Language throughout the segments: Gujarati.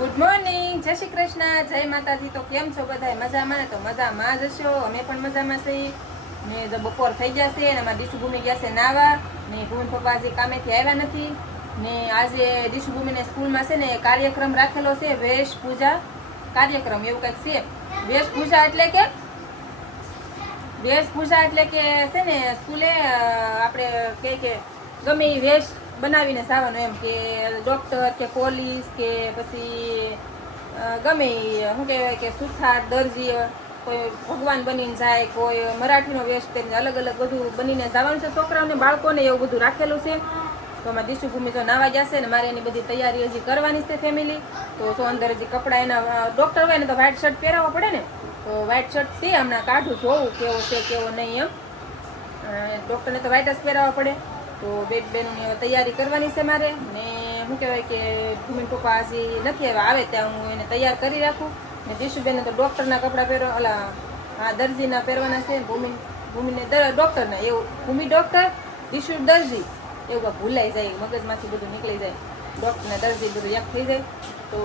ગુડ મોર્નિંગ, જય શ્રી કૃષ્ણ, જય માતાજી. તો કેમ છો બધા? મજામાં ને? તો મજામાં જ હશો. અમે પણ મજામાં છીએ ને. જો બપોર થઈ જશે ને અમારા દીશુ ભૂમિ ગયા છે નાવા ને. ભૂમિ પપ્પા હજી કામેથી આવ્યા નથી ને. આજે દીશુ ભૂમિને સ્કૂલમાં છે ને કાર્યક્રમ રાખેલો છે, વેશપૂજા કાર્યક્રમ એવું કંઈક છે. વેશપૂજા એટલે કે છે ને સ્કૂલે આપણે કે ગમે એ વેશ બનાવીને જવાનું, એમ કે ડૉક્ટર કે પોલીસ કે પછી ગમે શું કહેવાય કે સુથાર, દરજી, કોઈ ભગવાન બનીને જાય, કોઈ મરાઠીનો વેશ કરીને, અલગ અલગ બધું બનીને જવાનું છે છોકરાઓને, બાળકોને. એવું બધું રાખેલું છે. તો અમારે દીશુ ભૂમિ તો નાવા જશે ને મારે એની બધી તૈયારી હજી કરવાની છે ફેમિલી. તો શું અંદર હજી કપડાં એના ડૉક્ટર હોય ને તો વ્હાઇટ શર્ટ પહેરાવવા પડે ને. તો વ્હાઇટ શર્ટ છે હમણાં કાઢું, જોવું કેવો છે કેવો નહીં. એમ ડૉક્ટરને તો વ્હાઇટ જ પહેરાવવા પડે. તો બે બહેનોની તૈયારી કરવાની છે મારે ને. શું કહેવાય કે ભૂમિ પપ્પા હજી નથી આવ્યા, આવે ત્યાં હું એને તૈયાર કરી રાખું ને. દીશુબેનને તો ડૉક્ટરના કપડાં પહેરવા, ઓલા હા દરજીના પહેરવાના છે. ભૂમિને ડૉક્ટરના, એવું ભૂમિ ડૉક્ટર, દીશુ દરજી, એવું કાંઈ ભૂલાઈ જાય, મગજમાંથી બધું નીકળી જાય. ડૉક્ટરને દરજી બધું યાદ થઈ જાય. તો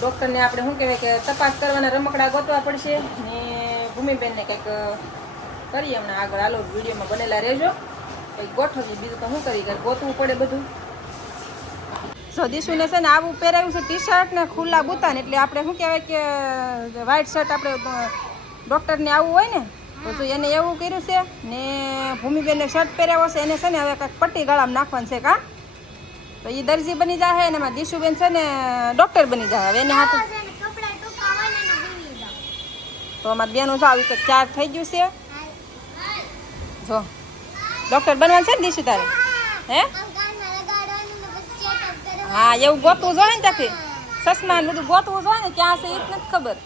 ડૉક્ટરને આપણે શું કહેવાય કે તપાસ કરવાના રમકડા ગોતવા પડશે ને. ભૂમિબેનને કંઈક કરીએ હમણાં આગળ. હાલો વિડીયોમાં બનેલા રહેજો. કંઈક ગોઠવીએ, બીજું તો શું કરી, ગોતવું પડે બધું. સો દીશુને છે ને આવું પહેરાવ્યું છે, ટી શર્ટ ને ખુલ્લા બુતાને. એટલે આપણે શું કહેવાય કે વ્હાઇટ શર્ટ આપણે ડૉક્ટરને આવું હોય ને, તો એને એવું કર્યું છે ને. ભૂમિબેનને શર્ટ પહેરાવ્યો છે એને છે ને હવે કાંઈક પટ્ટી ગળામાં નાખવાનું છે કા. તો એ દરજી બની જાય ને એમાં દીશુબેન છે ને ડૉક્ટર બની જાય. હવે એને હાથ તો અમારે બેનું જો આવી કંઈક ચાર થઈ ગયું છે. જો ડૉક્ટર બનવાનું છે ને દીશુ તારે? હે હા, એવું ગોતવું જોઈએ ને ત્યાંથી ચશ્મા ને બધું ગોતવું જોઈએ ને. ક્યાં છે એ જ નથી ખબર.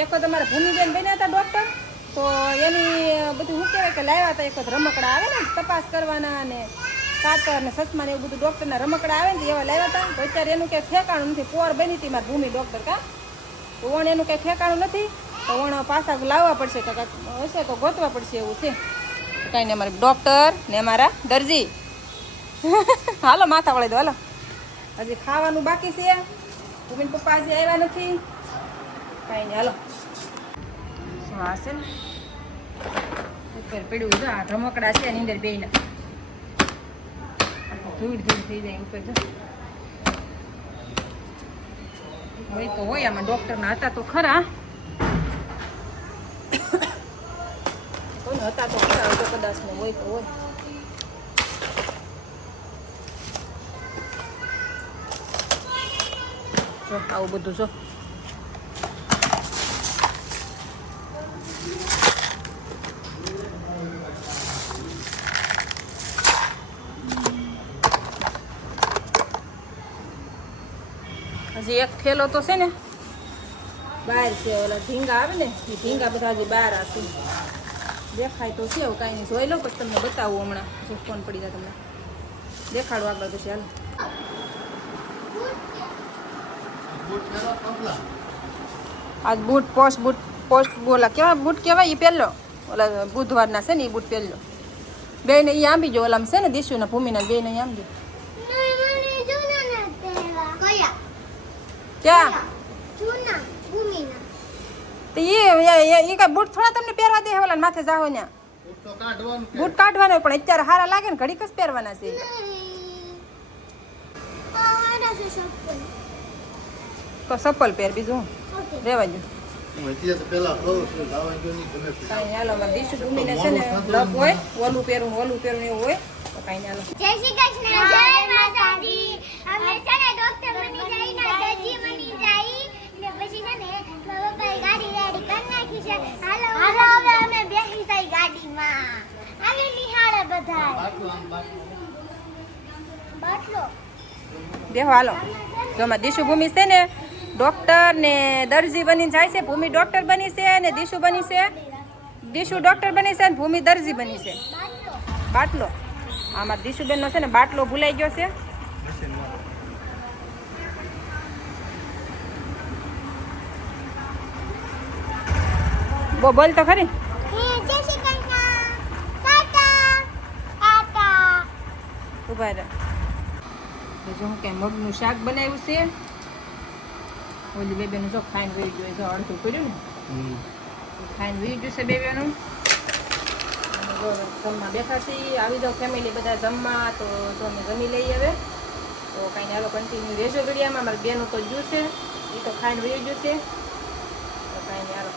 એક વખત અમારા ભૂમિબેન બન્યા હતા ડૉક્ટર, તો એની બધું શું કહેવાય કે લાવ્યા હતા. એક વખત રમકડા આવે ને તપાસ કરવાના ને, કાતર ને ચશ્મા ને એવું બધું ડૉક્ટરના રમકડા આવે ને એવા લાવ્યા હતા. તો અત્યારે એનું કંઈ ઠેકાણું નથી. પોર બની હતી મારી ભૂમિ ડૉક્ટર કા. તો વણ એનું કંઈ ઠેકાણું નથી. તો વણ પાછા લાવવા પડશે, તો કાંઈક હશે તો ગોતવા પડશે એવું છે. કાંઈ નહીં, અમારે ડૉક્ટર ને અમારા દરજી. હાલો માથા વળી દો, હાલો. હજી ખાવાનું બાકી છે. ભૂમિન પપ્પા હજી આવ્યા નથી. કાંઈ નહીં, હાલો. હા છે ને ઉપર પડ્યું જો આ રમકડા છે એની અંદર બેયના ધૂળ ધૂળ થઈ જાય ઉપર જો. હોય તો હોય, આમાં ડૉક્ટરના હતા તો ખરા. કોઈને હતા તો ખરા, તો કદાચ ને હોય તો હોય. જો આવું બધું જો. હજી એક થેલો તો છે ને બહાર છે. ઓલા ઢીંગા આવે ને એ ઢીંગા બધા હજી બહાર આવશે. દેખાય તો છે, કાંઈ નહીં, જોઈ લો પછી તમને બતાવું હમણાં. જો ફોન પડી જાય તમને દેખાડો આગળ પછી. હાલો આજ બૂટ પોસ્ટ બોલા કેવા બૂટ કહેવાય એ પહેલો. ઓલા બુધવારના છે ને એ બૂટ પહેલો. બે ને એ આંબી જો. ઓલામાં છે ને દીશુના ભૂમિના બે ને આંબી ક્યાં તો એ કઈ બૂટ થોડા તમને પહેરવા દે? ઓલા માથે જાઓ ને બૂટ કાઢવાનો, પણ અત્યારે સારા લાગે ને ઘડીક જ પહેરવાના છે. તો ચપ્પલ પહેર, બીજું રેવા જો. હાલો દીશુ ભૂમિને છે ને લપ હોય, ઓલું પહેરું એવું હોય તો કાંઈ નહીં. હાલો જય શ્રી કૃષ્ણ, જય માતાજી. અમે છે ને ડોક્ટર બની જાય ને દરજી બની જાય ને પછી છે ને પપ્પાએ ગાડી રેડી કરી નાખી છે. હાલો હવે અમે બેસી જાય ગાડીમાં. આવે નિહાળે બધા બાટલો દેખો. હાલો જો અમારે દીશુ ભૂમિ છે ને ડૉક્ટર ને દરજી બની જાય છે. ભૂમિ ડૉક્ટર બની છે ને દીશુ બની છે. દીશુ ડૉક્ટર બની છે ને ભૂમિ દરજી બની છે. બાટલો આમાં દીશુબેનનો છે ને બાટલો ભૂલાઈ ગયો છે. બોલ તો ખરી. જય શ્રી કૃષ્ણ, ટાટા ટાટા. ઉભા રહે. જો હું કંઈ મગનું શાક બનાવ્યું છે ઓલી બેબીનું જો ખાઈને વહી ગયું જો અડધું પડ્યું ને ખાઈને વહી ગયું છે બેબીનું. જો જમવા બેઠા છીએ, આવી જાઓ ફેમિલી બધા જમવા. તો જો અમે જમી લઈએ હવે. તો કાંઈ હાલો કન્ટિન્યુ રહેજો વિડીયામાં. મારી બેનું તો જ્યું છે, એ તો ખાઈને વહી ગયું છે. તો કાંઈ હાલો.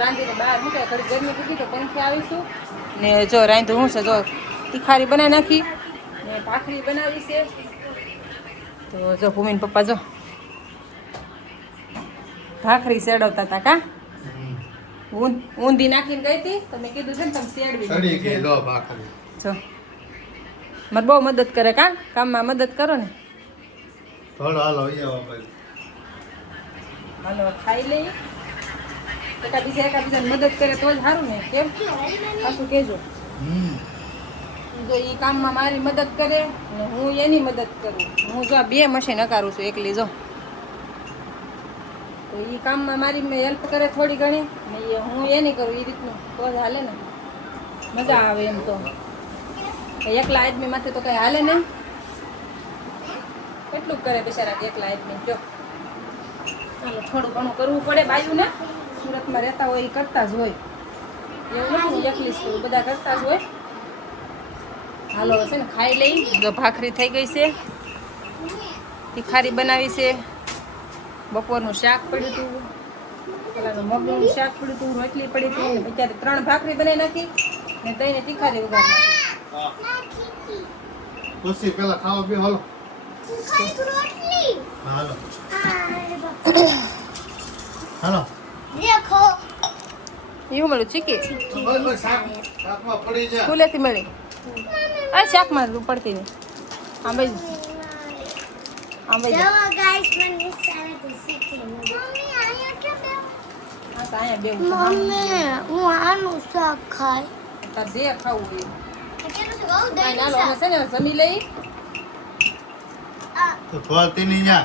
રાંધીને બહાર મૂકે થોડી ગરમી કીધી તો પંખે આવીશું ને. જો રાંધું હું છે, જો તીખારી બનાવી નાખી ને ભાખરી બનાવી છે. તો જો ભૂમિન પપ્પા જો ભાખરી સેડવતા હતા. કા ઊંધી નાખીને ગઈ હતી, તમે કીધું છે ને તમે સેડવી જો. મારે બહુ મદદ કરે. કામમાં મદદ કરો ને. હાલો ખાઈ લઈ. એકાબીજાને મદદ કરે તો જ સારું ને. કેમ પાછું કહેજો. જો એ કામમાં મારી મદદ કરે ને હું એની મદદ કરું. હું જો આ 2 મશીન હકારું છું એકલી. જો તો એ કામમાં મારી હેલ્પ કરે થોડી ઘણી ને હું એની કરું. એ રીતનું તો જ હાલે ને. મજા આવે એમ. તો એકલા આદમી માંથી તો કઈ હાલે નહીં. કેટલું કરે બિચારા એકલા આદમી. જો ચાલો થોડું ઘણું કરવું પડે. બાયું ને સુરતમાં રહેતા હોય એ કરતા જ હોય. એવું નથી એકલી જ કરું, બધા કરતા જ હોય. હાલો છે ને ખાઈ લઈ. જો ભાખરી થઈ ગઈ છે, તીખારી બનાવી છે, બપોરનું શાક પડ્યું હતું, પેલાનું મગનું શાક પડ્યું હતું, રોટલી પડી હતી. અત્યારે 3 ભાખરી બનાવી નાખી ને દહીંને તીખારી વગાડી નાખી. ખુશી પેલા ખાવા પીવા હાલો. હાલો હાલો દેખો એવું મળ્યું ચીકી શાકમાં પડી જાય. સ્કૂલેથી મળી. આ શાકમાં પડતી નહીં. આમ ભાઈ આમ ભાઈ જવા ગાઈસ મને સારા શીખી. મમ્મી આયા કે બે? હા તો અહીંયા બેવું છે. મમ્મી હું આનું શાક ખાય. તાર જે ખાવું એ. કેટલું છે બહુ કાંઈ ના લો, અમે છે ને જમી લઈ. તો થોડતી નહીં જા.